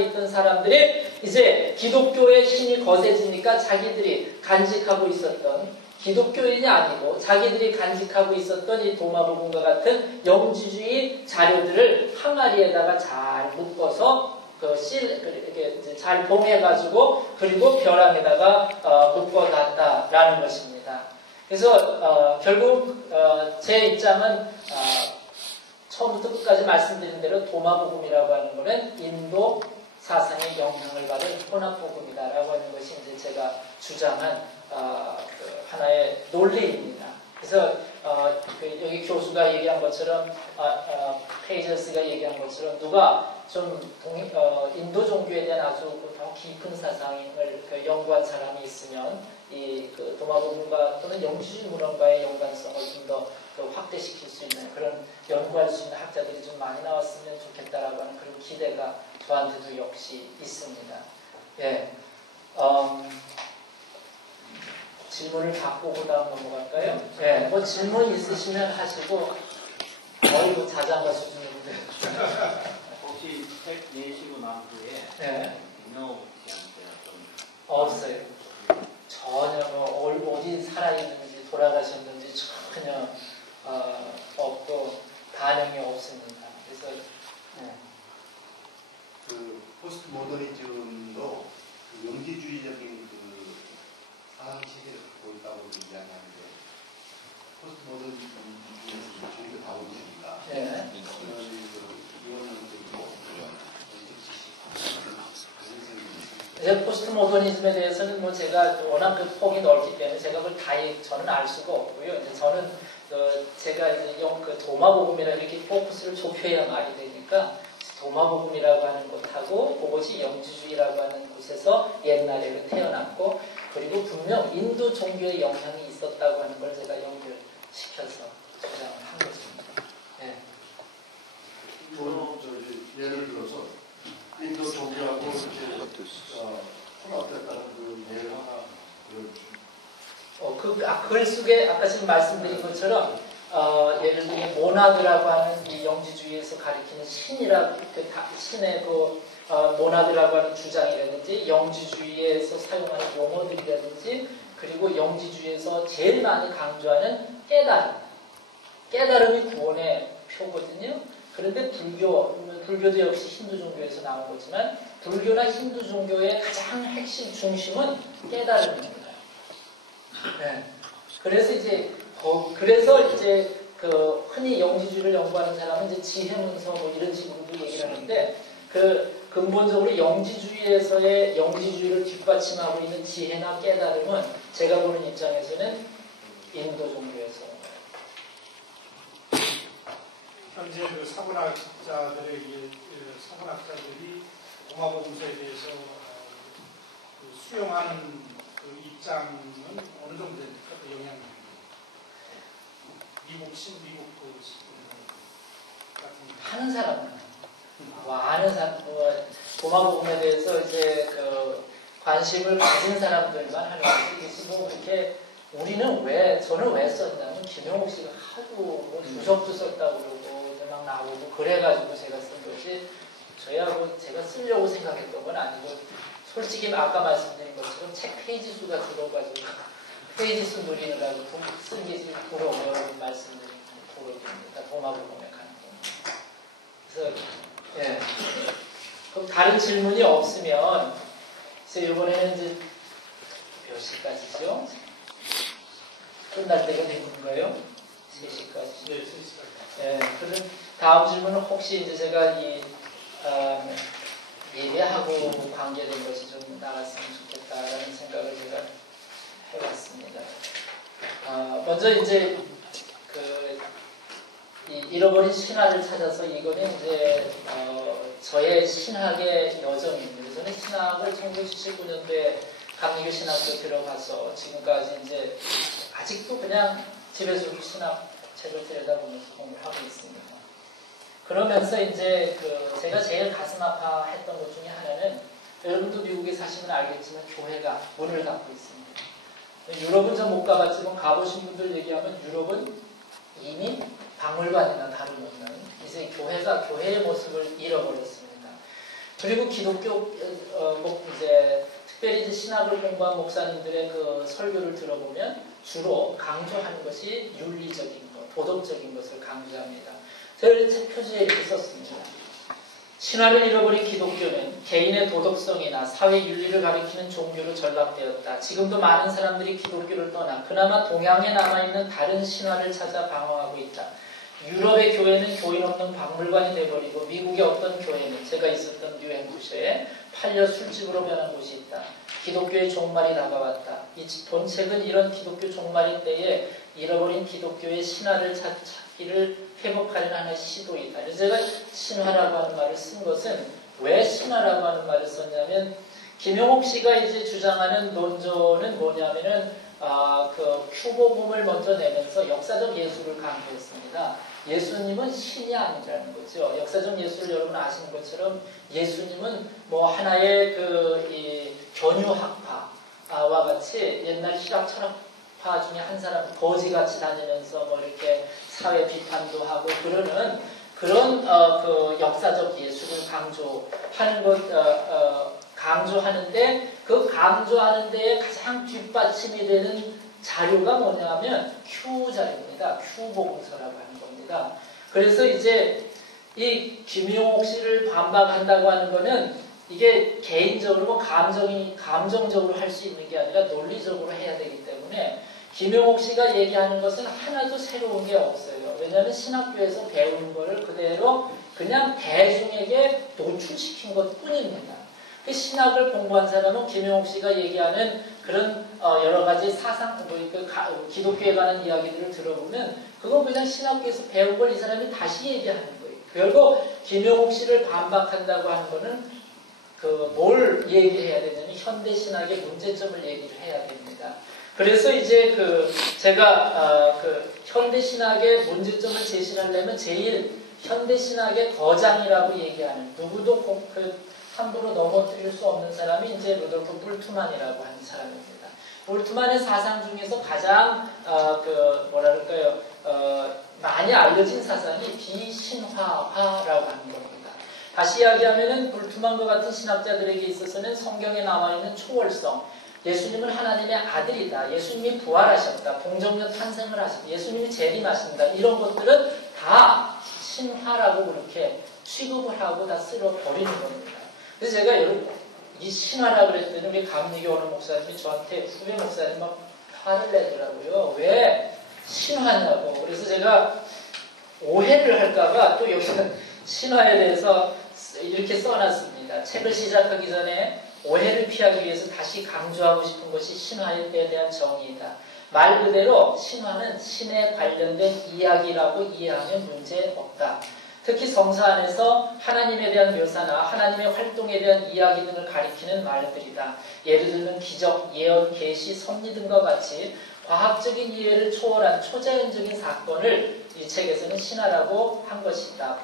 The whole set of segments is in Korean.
있던 사람들이 이제 기독교의 힘이 거세지니까 자기들이 간직하고 있었던, 기독교인이 아니고 자기들이 간직하고 있었던 이 도마복음과 같은 영지주의 자료들을 항아리에다가 잘 묶어서 이렇게 잘 봉해가지고 그리고 벼랑에다가 묶어놨다라는 것입니다. 그래서 결국 제 입장은 처음부터 끝까지 말씀드린 대로 도마복음이라고 하는 것은 인도 사상의 영향을 받은 혼합복음이다라고 하는 것이 이제 제가 주장한 하나의 논리입니다. 그래서 여기 교수가 얘기한 것처럼 페이저스가 얘기한 것처럼 누가 좀 인도 종교에 대한 아주 더 깊은 사상을 연구한 사람이 있으면 이 도마복음과 또는 영지주의 문헌과의 연관성을 좀 더 확대시킬 수 있는 그런 연구할 수 있는 학자들이 좀 많이 나왔으면 좋겠다라고 하는 그런 기대가 저한테도 역시 있습니다. 예, 질문을 받고 그 다음 넘어갈까요? 예, 뭐 질문 있으시면 하시고 거의 뭐 자장가 수준인데. 혹시 책 내시고 난 후에 예, 김영호 씨한테 어떤 없어요. 전혀 뭐 어디 살아있는지 돌아가셨는지 전혀 없고 반응이 없습니다. 그래서 그 포스트 모더니즘도 그 영지주의적인 그 사상 체계를 갖고 있다고 이야기하는데 포스트 모더니즘에서 저희가 다오고 있으니까 이제 포스트 모더니즘에 대해서는 뭐 제가 워낙 그 폭이 넓기 때문에 제가 그걸 다 저는 알 수가 없고요. 이제 저는 제가 이제 그 도마복음이라 이렇게 포커스를 좁혀야 말이 되니까 도마복음이라고 하는 곳하고 그것이 영지주의라고 하는 곳에서 옛날에 태어났고 그리고 분명 인도 종교의 영향이 있었다고 하는 걸 제가 연결시켜서 주장을 한 것입니다. 네. 예를 들어서 인도 종교하고 혼합됐다는 그 예를 하나 글 속에 아까 지금 말씀드린 것처럼 예를 들면 모나드라고 하는 이 영지주의에서 가리키는 신의 모나드라고 하는 주장이라든지 영지주의에서 사용하는 용어들이라든지 그리고 영지주의에서 제일 많이 강조하는 깨달음이 구원의 표거든요. 그런데 불교도 역시 힌두 종교에서 나온 거지만 불교나 힌두 종교의 가장 핵심 중심은 깨달음입니다. 네. 그래서 이제 흔히 영지주의를 연구하는 사람은 이제 지혜문서 뭐 이런 식으로도 얘기를 하는데 근본적으로 영지주의를 뒷받침하고 있는 지혜나 깨달음은 제가 보는 입장에서는 인도 종교에서 현재 그 사고학자들이 도마복음서에 대해서 수용하는 그 입장은 어느 정도 됩니까? 그 영향이 미국 하는 사람은 아는 사람 도마복음에 대해서 이제 관심을 가진 사람들만 하는 거지. 뭐 그렇게 저는 왜 썼냐면 김영옥 씨가 하도 뭐 주석도 썼다고 그러고 이제 막 나오고 그래가지고 제가 쓴 거지. 저희하고 제가 쓰려고 생각했던 건 아니고 솔직히 아까 말씀드린 것처럼 책 페이지 수가 줄어가지고 페이지 수 누리느라고 쓴 게 지금 부러워요. 말씀드린 부러워입니다. 도마복음에 가는 거. 그래서 예. 그럼 다른 질문이 없으면 그래서 이번에는 이제 몇 시까지죠? 끝날 때가 된 건가요? 3시까지. 네, 3시까지. 예. 그럼 다음 질문은 혹시 이제 제가 예배하고 관계된 것이 좀 나갔으면 좋겠다라는 생각을 제가 해봤습니다. 먼저 이제 잃어버린 신화를 찾아서 이거는 이제 저의 신학의 여정입니다. 저는 신학을 1979년도에 감리교 신학교 들어가서 지금까지 이제 아직도 그냥 집에서 신학책을 들여다보면서 공부를 하고 있습니다. 그러면서 이제 제가 제일 가슴 아파했던 것 중에 하나는 여러분도 미국에 사시면 알겠지만 교회가 문을 닫고 있습니다. 유럽은 전 못 가봤지만 가보신 분들 얘기하면 유럽은 이미 박물관이나 다름없는 이제 교회가 교회의 모습을 잃어버렸습니다. 그리고 기독교 이제 특별히 이제 신학을 공부한 목사님들의 그 설교를 들어보면 주로 강조하는 것이 윤리적인 것, 도덕적인 것을 강조합니다. 제가 표지에 이렇게 썼습니다. 신화를 잃어버린 기독교는 개인의 도덕성이나 사회 윤리를 가리키는 종교로 전락되었다. 지금도 많은 사람들이 기독교를 떠나 그나마 동양에 남아있는 다른 신화를 찾아 방황하고 있다. 유럽의 교회는 교인 없는 박물관이 되어버리고 미국의 어떤 교회는 제가 있었던 뉴햄프셔에 팔려 술집으로 변한 곳이 있다. 기독교의 종말이 다가왔다. 이 본책은 이런 기독교 종말의 때에 잃어버린 기독교의 신화를 찾기를 회복하려는 하나의 시도이다. 그래서 제가 신화라고 하는 말을 쓴 것은 왜 신화라고 하는 말을 썼냐면 김용옥 씨가 이제 주장하는 논조는 뭐냐면은 그 큐복음을 먼저 내면서 역사적 예술을 강조했습니다. 예수님은 신이 아니라는 거죠. 역사적 예술을 여러분 아시는 것처럼 예수님은 뭐 하나의 이 견유학파와 같이 옛날 실학 철학파 중에 한 사람 거지같이 다니면서 뭐 이렇게 사회 비판도 하고 그러는 그런 그 역사적 예술을 강조하는 것 강조하는데 그 강조하는 데에 가장 뒷받침이 되는 자료가 뭐냐면 큐 자료입니다. 큐 복음서라고 하는 겁니다. 그래서 이제 이 김용옥 씨를 반박한다고 하는 거는 이게 개인적으로 뭐 감정적으로 할 수 있는 게 아니라 논리적으로 해야 되기 때문에 김용옥 씨가 얘기하는 것은 하나도 새로운 게 없어요. 왜냐하면 신학교에서 배우는 거를 그대로 그냥 대중에게 노출시킨 것 뿐입니다. 그 신학을 공부한 사람은 김용옥 씨가 얘기하는 그런 여러 가지 사상, 기독교에 관한 이야기들을 들어보면 그건 그냥 신학교에서 배운 걸 이 사람이 다시 얘기하는 거예요. 결국 김용옥 씨를 반박한다고 하는 거는 뭘 얘기해야 되냐면 현대 신학의 문제점을 얘기를 해야 됩니다. 그래서 이제 제가 현대 신학의 문제점을 제시하려면 제일 현대 신학의 거장이라고 얘기하는 누구도 함부로 넘어뜨릴 수 없는 사람이 이제 루돌프 볼트만이라고 하는 사람입니다. 볼트만의 사상 중에서 가장 많이 알려진 사상이 비신화화라고 하는 겁니다. 다시 이야기하면은 볼트만과 같은 신학자들에게 있어서는 성경에 남아있는 초월성, 예수님은 하나님의 아들이다, 예수님이 부활하셨다, 동정녀 탄생을 하셨다, 예수님이 재림하신다, 이런 것들은 다 신화라고 그렇게 취급을 하고 다 쓸어버리는 겁니다. 그래서 제가 여러분 이 신화라고 그랬더니 우리 감리교 어느 목사님이 저한테 후배 목사님 막 화를 내더라고요. 왜 신화냐고. 그래서 제가 오해를 할까봐 또 여기서 신화에 대해서 이렇게 써놨습니다. 책을 시작하기 전에 오해를 피하기 위해서 다시 강조하고 싶은 것이 신화에 대한 정의이다. 말 그대로 신화는 신에 관련된 이야기라고 이해하면 문제 없다. 특히 성서 안에서 하나님에 대한 묘사나 하나님의 활동에 대한 이야기 등을 가리키는 말들이다. 예를 들면 기적, 예언, 계시, 섭리 등과 같이 과학적인 이해를 초월한 초자연적인 사건을 이 책에서는 신화라고 한 것이다.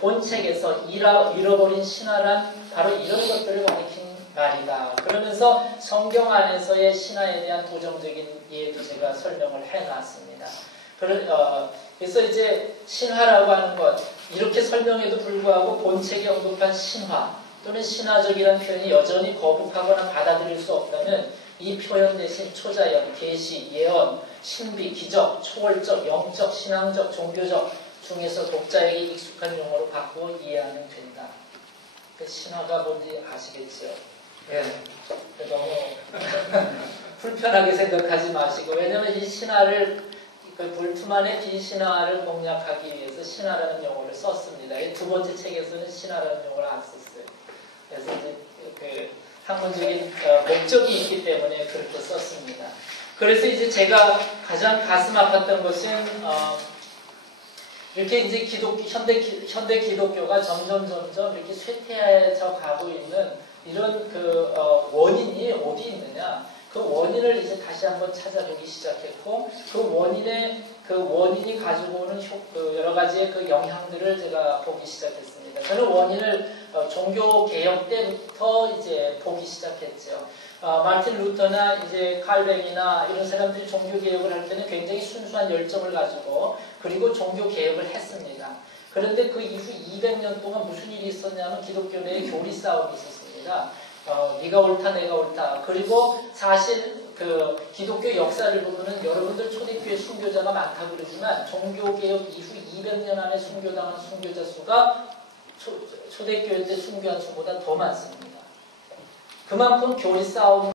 본책에서 잃어버린 신화란 바로 이런 것들을 가리킨 말이다. 그러면서 성경 안에서의 신화에 대한 도정적인 이해도 제가 설명을 해놨습니다. 그래서 이제 신화라고 하는 것, 이렇게 설명에도 불구하고 본책에 언급한 신화 또는 신화적이라는 표현이 여전히 거북하거나 받아들일 수 없다면 이 표현 대신 초자연, 계시, 예언, 신비, 기적, 초월적, 영적, 신앙적, 종교적 중에서 독자에게 익숙한 용어로 바꾸어 이해하면 된다. 그 신화가 뭔지 아시겠죠? 예. 너무 불편하게 생각하지 마시고, 왜냐하면 이 신화를 볼트만의 비신화를 공략하기 위해서 신화라는 용어를 썼습니다. 두 번째 책에서는 신화라는 용어를 안 썼어요. 그래서 이제 학문적인 목적이 있기 때문에 그렇게 썼습니다. 그래서 이제 제가 가장 가슴 아팠던 것은 이렇게 이제 현대 기독교가 점점 이렇게 쇠퇴해져 가고 있는 이런 원인이 어디 있느냐? 그 원인을 이제 다시 한번 찾아보기 시작했고, 그 원인이 가지고 오는 여러 가지의 그 영향들을 제가 보기 시작했습니다. 저는 원인을 종교 개혁 때부터 이제 보기 시작했죠. 마틴 루터나 이제 칼뱅이나 이런 사람들이 종교 개혁을 할 때는 굉장히 순수한 열정을 가지고 그리고 종교 개혁을 했습니다. 그런데 그 이후 200년 동안 무슨 일이 있었냐면 기독교 내에 교리 싸움이 있었습니다. 네가 옳다 내가 옳다. 그리고 사실 그 기독교 역사를 보면은 여러분들 초대교회 순교자가 많다고 그러지만 종교개혁 이후 200년 안에 순교당한 순교자 수가 초대교회 때 순교한 수보다 더 많습니다. 그만큼 교리 싸움